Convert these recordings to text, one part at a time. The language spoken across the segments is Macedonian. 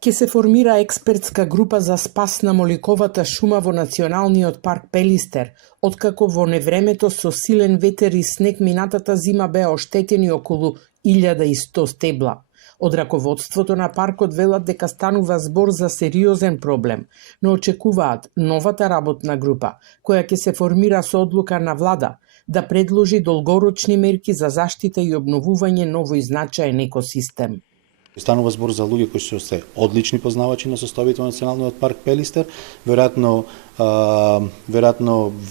Ке се формира експертска група за спас на моликовата шума во Националниот парк Пелистер, откако во невремето со силен ветер и снег минатата зима беа оштетени околу 1100 стебла. Од раководството на паркот велат дека станува збор за сериозен проблем, но очекуваат новата работна група, која ќе се формира со одлука на влада, да предложи долгорочни мерки за заштита и обновување новој значаен екосистем. Станува збор за луѓе кои се одлични познавачи на состојбите на Националниот парк Пелистер. Веројатно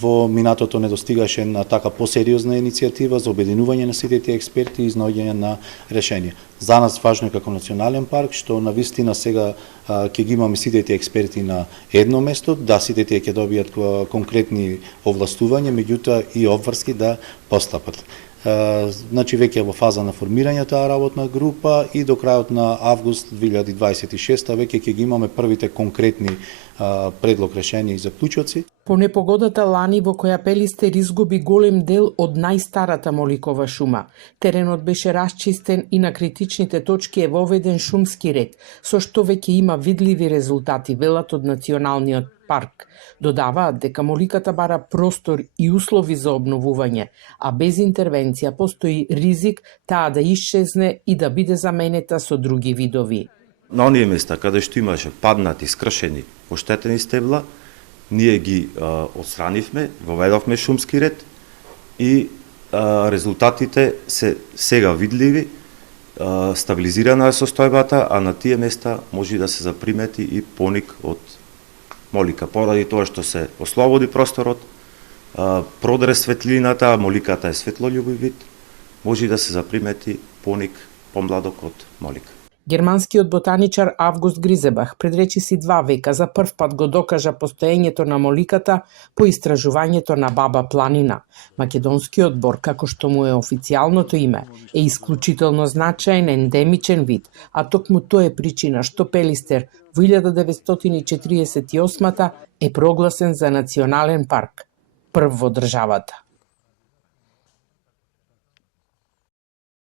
во минатото не достигаше на така посериозна иницијатива за обединување на сите тие експерти и изнаоѓање на решенија. За нас важно е како национален парк што навистина сега ќе ги имаме сите тие експерти на едно место, да сите тие ќе добијат конкретни овластувања, меѓутоа и обврски да постапат. Значи веќе во фаза на формирање таа работна група и до крајот на август 2026 веќе ќе ги имаме првите конкретни предлог решенија и заклучоци. По непогодата лани во која Пелистер изгуби голем дел од најстарата моликова шума, теренот беше расчистен и на критичните точки е воведен шумски ред, со што веќе има видливи резултати, велат од Националниот парк. Додаваат дека моликата бара простор и услови за обновување, а без интервенција постои ризик таа да исчезне и да биде заменета со други видови. На оние места каде што имаше паднати, скршени, оштетени стебла, ние ги отстранивме, воведовме шумски ред и резултатите се сега видливи, стабилизирана е состојбата, а на тие места може да се запримети и поник од молика. Поради тоа што се ослободи просторот, продре светлината, а моликата е светлолюбив вид, може да се запримети поник помладок од молика. Германскиот ботаничар Август Гризебах пред речиси 2 века за прв пат го докажа постоењето на моликата по истражувањето на Баба планина. Македонскиот бор, како што му е официјалното име, е исклучително значаен ендемичен вид, а токму тоа е причина што Пелистер во 1948 е прогласен за национален парк, прв во државата.